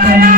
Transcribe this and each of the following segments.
Bye.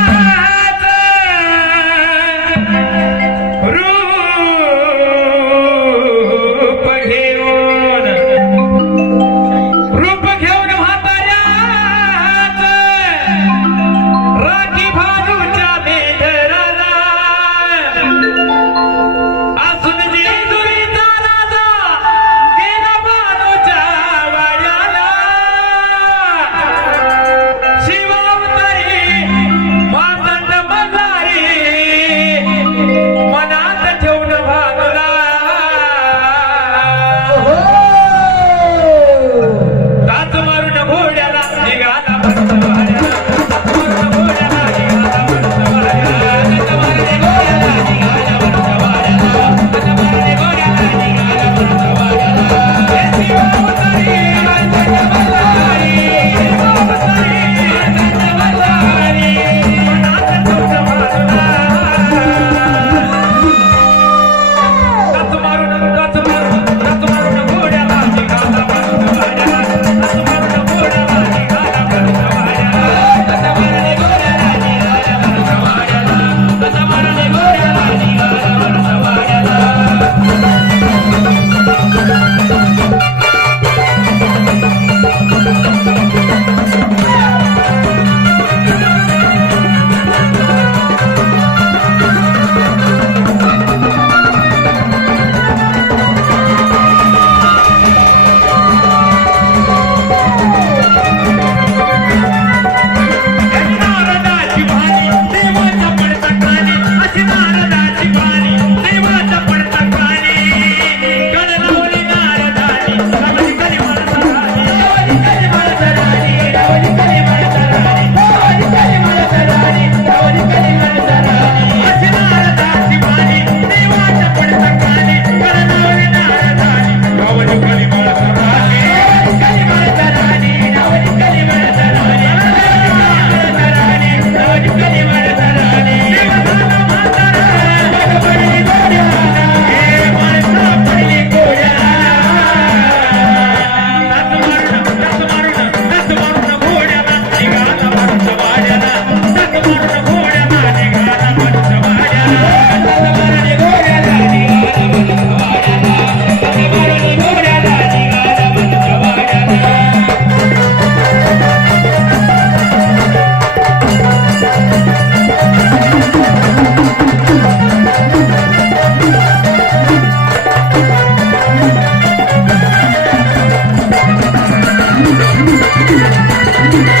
Thank you.